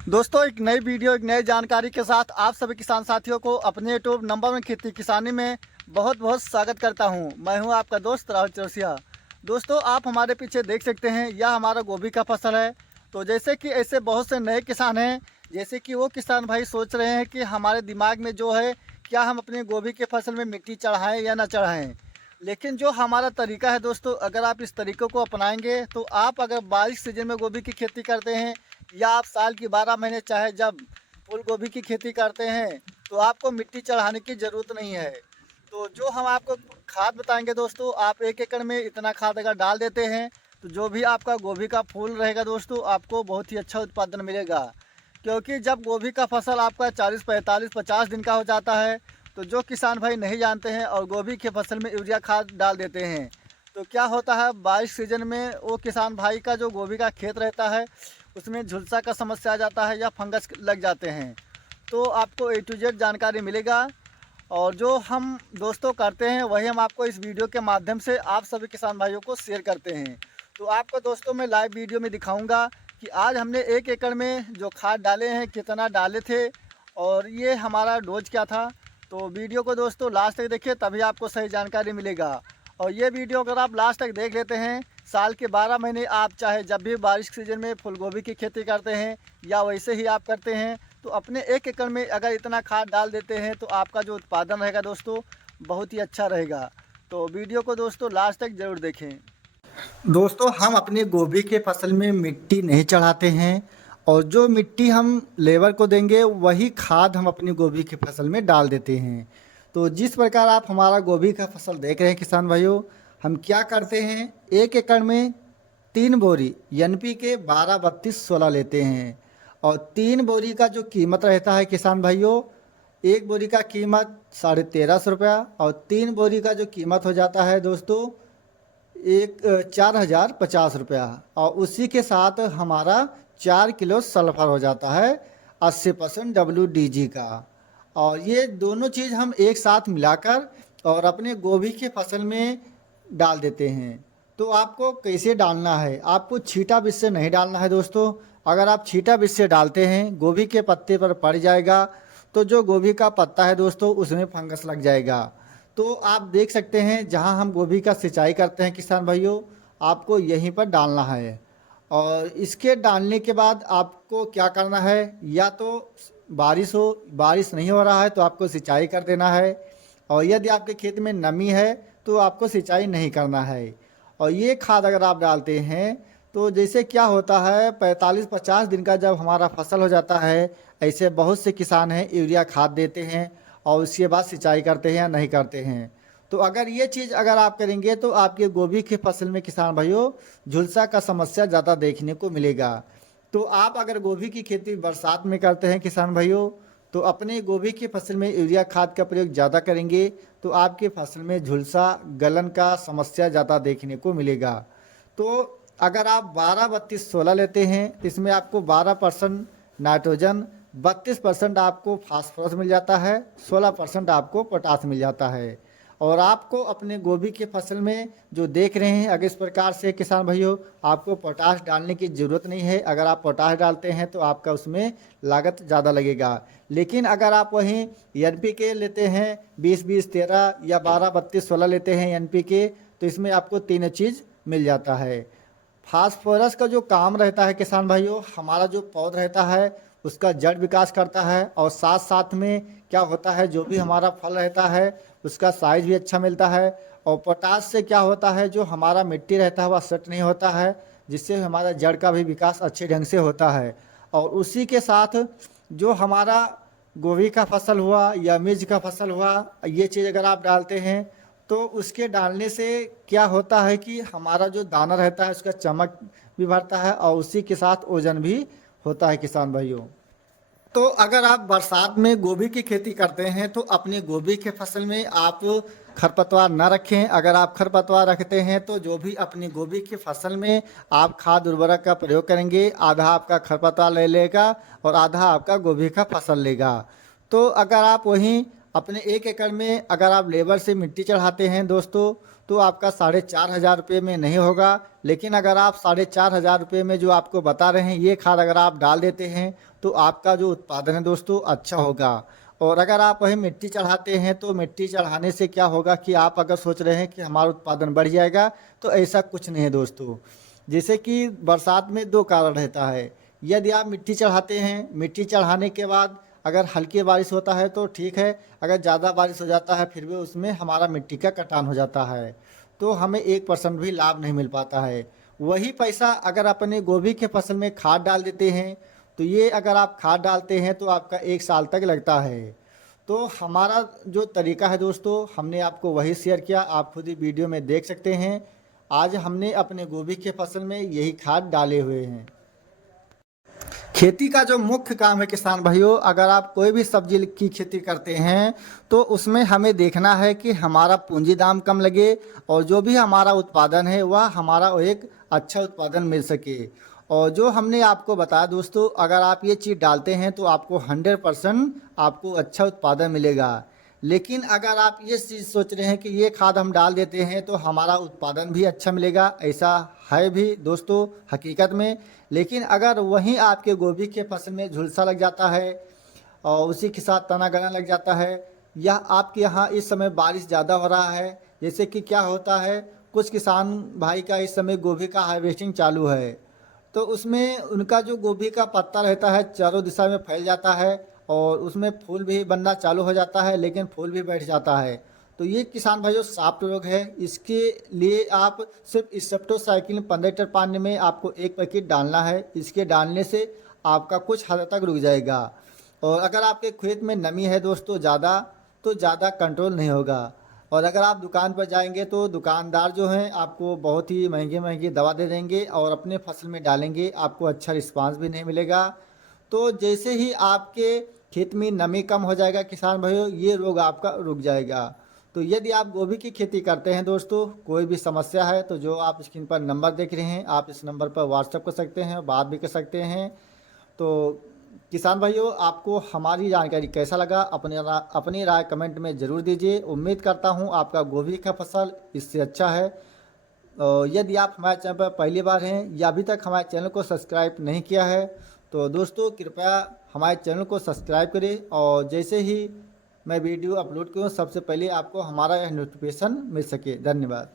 दोस्तों एक नई वीडियो एक नई जानकारी के साथ आप सभी किसान साथियों को अपने यूट्यूब नंबर वन खेती किसानी में बहुत बहुत स्वागत करता हूं। मैं हूं आपका दोस्त राहुल चौरसिया। दोस्तों आप हमारे पीछे देख सकते हैं यह हमारा गोभी का फसल है। तो जैसे कि ऐसे बहुत से नए किसान हैं, जैसे कि वो किसान भाई सोच रहे हैं कि हमारे दिमाग में जो है क्या हम अपनी गोभी के फसल में मिट्टी चढ़ाएँ या ना चढ़ाएँ। लेकिन जो हमारा तरीका है दोस्तों, अगर आप इस तरीक़े को अपनाएंगे तो आप अगर बारिश सीजन में गोभी की खेती करते हैं या आप साल की 12 महीने चाहे जब फूल गोभी की खेती करते हैं तो आपको मिट्टी चढ़ाने की ज़रूरत नहीं है। तो जो हम आपको खाद बताएंगे दोस्तों, आप 1 एकड़ में इतना खाद अगर डाल देते हैं तो जो भी आपका गोभी का फूल रहेगा दोस्तों, आपको बहुत ही अच्छा उत्पादन मिलेगा। क्योंकि जब गोभी का फसल आपका 40, 45, 50 दिन का हो जाता है तो जो किसान भाई नहीं जानते हैं और गोभी के फसल में यूरिया खाद डाल देते हैं तो क्या होता है, बारिश सीजन में वो किसान भाई का जो गोभी का खेत रहता है उसमें झुलसा का समस्या आ जाता है या फंगस लग जाते हैं। तो आपको A to Z जानकारी मिलेगा और जो हम दोस्तों करते हैं वही हम आपको इस वीडियो के माध्यम से आप सभी किसान भाइयों को शेयर करते हैं। तो आपको दोस्तों मैं लाइव वीडियो में दिखाऊंगा कि आज हमने 1 एकड़ में जो खाद डाले हैं कितना डाले थे और ये हमारा डोज क्या था। तो वीडियो को दोस्तों लास्ट तक देखिए, तभी आपको सही जानकारी मिलेगा। और ये वीडियो अगर आप लास्ट तक देख लेते हैं, साल के 12 महीने आप चाहे जब भी बारिश सीजन में फूलगोभी की खेती करते हैं या वैसे ही आप करते हैं तो अपने 1 एकड़ में अगर इतना खाद डाल देते हैं तो आपका जो उत्पादन रहेगा दोस्तों बहुत ही अच्छा रहेगा। तो वीडियो को दोस्तों लास्ट तक ज़रूर देखें। दोस्तों हम अपनी गोभी के फसल में मिट्टी नहीं चढ़ाते हैं और जो मिट्टी हम लेबर को देंगे वही खाद हम अपनी गोभी की फसल में डाल देते हैं। तो जिस प्रकार आप हमारा गोभी का फसल देख रहे हैं किसान भाइयों, हम क्या करते हैं 1 एकड़ में 3 बोरी NPK 12-32-16 लेते हैं और 3 बोरी का जो कीमत रहता है किसान भाइयों, 1 बोरी का कीमत 1350 रुपया और 3 बोरी का जो कीमत हो जाता है दोस्तों 4050 रुपया और उसी के साथ हमारा 4 किलो सल्फर हो जाता है 80% WDG का। और ये दोनों चीज़ हम एक साथ मिलाकर और अपने गोभी के फसल में डाल देते हैं। तो आपको कैसे डालना है, आपको छींटा बीज से नहीं डालना है दोस्तों। अगर आप छींटा बीज से डालते हैं गोभी के पत्ते पर पड़ जाएगा तो जो गोभी का पत्ता है दोस्तों उसमें फंगस लग जाएगा। तो आप देख सकते हैं जहां हम गोभी का सिंचाई करते हैं किसान भाइयों, आपको यहीं पर डालना है। और इसके डालने के बाद आपको क्या करना है, या तो बारिश नहीं हो रहा है तो आपको सिंचाई कर देना है और यदि आपके खेत में नमी है तो आपको सिंचाई नहीं करना है। और ये खाद अगर आप डालते हैं तो जैसे क्या होता है 45-50 दिन का जब हमारा फसल हो जाता है, ऐसे बहुत से किसान हैं यूरिया खाद देते हैं और उसके बाद सिंचाई करते हैं या नहीं करते हैं। तो अगर ये चीज़ अगर आप करेंगे तो आपके गोभी की फसल में किसान भाइयों झुलसा का समस्या ज़्यादा देखने को मिलेगा। तो आप अगर गोभी की खेती बरसात में करते हैं किसान भाइयों तो अपने गोभी की फसल में यूरिया खाद का प्रयोग ज़्यादा करेंगे तो आपके फसल में झुलसा गलन का समस्या ज़्यादा देखने को मिलेगा। तो अगर आप 12-32-16 लेते हैं इसमें आपको 12% नाइट्रोजन, 32% आपको फास्फोरस मिल जाता है, 16% आपको पोटास मिल जाता है। और आपको अपने गोभी के फसल में जो देख रहे हैं अगर इस प्रकार से किसान भाइयों आपको पोटास डालने की ज़रूरत नहीं है। अगर आप पोटास डालते हैं तो आपका उसमें लागत ज़्यादा लगेगा। लेकिन अगर आप वहीं NPK लेते हैं 20-20-13 या 12-32-16 लेते हैं NPK तो इसमें आपको तीनों चीज़ मिल जाता है। फास्फोरस का जो काम रहता है किसान भाइयों, हमारा जो पौधा रहता है उसका जड़ विकास करता है और साथ साथ में क्या होता है जो भी हमारा फल रहता है उसका साइज भी अच्छा मिलता है। और पोटास से क्या होता है जो हमारा मिट्टी रहता है वह सेट नहीं होता है, जिससे हमारा जड़ का भी विकास अच्छे ढंग से होता है। और उसी के साथ जो हमारा गोभी का फसल हुआ या मिर्च का फसल हुआ, ये चीज़ अगर आप डालते हैं तो उसके डालने से क्या होता है कि हमारा जो दाना रहता है उसका चमक भी बढ़ता है और उसी के साथ वजन भी होता है किसान भाइयों। तो अगर आप बरसात में गोभी की खेती करते हैं तो अपनी गोभी के फसल में आप खरपतवार न रखें। अगर आप खरपतवार रखते हैं तो जो भी अपनी गोभी की फसल में आप खाद उर्वरक का प्रयोग करेंगे, आधा आपका खरपतवार ले लेगा और आधा आपका गोभी का फसल लेगा। तो अगर आप वहीं अपने 1 एकड़ में अगर आप लेबर से मिट्टी चढ़ाते हैं दोस्तों, तो आपका 4,500 रुपये में नहीं होगा। लेकिन अगर आप 4,500 रुपये में जो आपको बता रहे हैं ये खाद अगर आप डाल देते हैं तो आपका जो उत्पादन है दोस्तों अच्छा होगा। और अगर आप वही मिट्टी चढ़ाते हैं तो मिट्टी चढ़ाने से क्या होगा कि आप अगर सोच रहे हैं कि हमारा उत्पादन बढ़ जाएगा, तो ऐसा कुछ नहीं है दोस्तों। जैसे कि बरसात में दो कारण रहता है। यदि आप मिट्टी चढ़ाते हैं, मिट्टी चढ़ाने के बाद अगर हल्की बारिश होता है तो ठीक है, अगर ज़्यादा बारिश हो जाता है फिर भी उसमें हमारा मिट्टी का कटान हो जाता है, तो हमें 1% भी लाभ नहीं मिल पाता है। वही पैसा अगर अपने गोभी के फसल में खाद डाल देते हैं, तो ये अगर आप खाद डालते हैं तो आपका 1 साल तक लगता है। तो हमारा जो तरीका है दोस्तों, हमने आपको वही शेयर किया, आप खुद ही वीडियो में देख सकते हैं। आज हमने अपने गोभी के फसल में यही खाद डाले हुए हैं। खेती का जो मुख्य काम है किसान भाइयों, अगर आप कोई भी सब्जी की खेती करते हैं तो उसमें हमें देखना है कि हमारा पूंजी दाम कम लगे और जो भी हमारा उत्पादन है वह हमारा एक अच्छा उत्पादन मिल सके। और जो हमने आपको बताया दोस्तों, अगर आप ये चीज़ डालते हैं तो आपको 100% आपको अच्छा उत्पादन मिलेगा। लेकिन अगर आप ये चीज़ सोच रहे हैं कि ये खाद हम डाल देते हैं तो हमारा उत्पादन भी अच्छा मिलेगा, ऐसा है भी दोस्तों हकीकत में। लेकिन अगर वहीं आपके गोभी के फसल में झुलसा लग जाता है और उसी के साथ तना गना लग जाता है, या आपके यहाँ इस समय बारिश ज़्यादा हो रहा है, जैसे कि क्या होता है कुछ किसान भाई का इस समय गोभी का हार्वेस्टिंग चालू है, तो उसमें उनका जो गोभी का पत्ता रहता है चारों दिशा में फैल जाता है और उसमें फूल भी बनना चालू हो जाता है, लेकिन फूल भी बैठ जाता है। तो ये किसान भाइयों साफ्ट रोग है। इसके लिए आप सिर्फ स्टेप्टोसाइक्लिन 15 लीटर पानी में आपको 1 पैकेट डालना है। इसके डालने से आपका कुछ हद तक रुक जाएगा। और अगर आपके खेत में नमी है दोस्तों ज़्यादा, तो ज़्यादा कंट्रोल नहीं होगा। और अगर आप दुकान पर जाएंगे तो दुकानदार जो हैं आपको बहुत ही महंगी महंगी दवा दे देंगे और अपने फसल में डालेंगे, आपको अच्छा रिस्पांस भी नहीं मिलेगा। तो जैसे ही आपके खेत में नमी कम हो जाएगा किसान भाइयों, ये रोग आपका रुक जाएगा। तो यदि आप गोभी की खेती करते हैं दोस्तों, कोई भी समस्या है तो जो आप स्क्रीन पर नंबर देख रहे हैं, आप इस नंबर पर व्हाट्सएप कर सकते हैं, बात भी कर सकते हैं। तो किसान भाइयों, आपको हमारी जानकारी कैसा लगा अपनी राय कमेंट में ज़रूर दीजिए। उम्मीद करता हूँ आपका गोभी का फसल इससे अच्छा है। यदि आप हमारे चैनल पर पहली बार हैं या अभी तक हमारे चैनल को सब्सक्राइब नहीं किया है, तो दोस्तों कृपया हमारे चैनल को सब्सक्राइब करें और जैसे ही मैं वीडियो अपलोड करूँ सबसे पहले आपको हमारा यह नोटिफिकेशन मिल सके। धन्यवाद।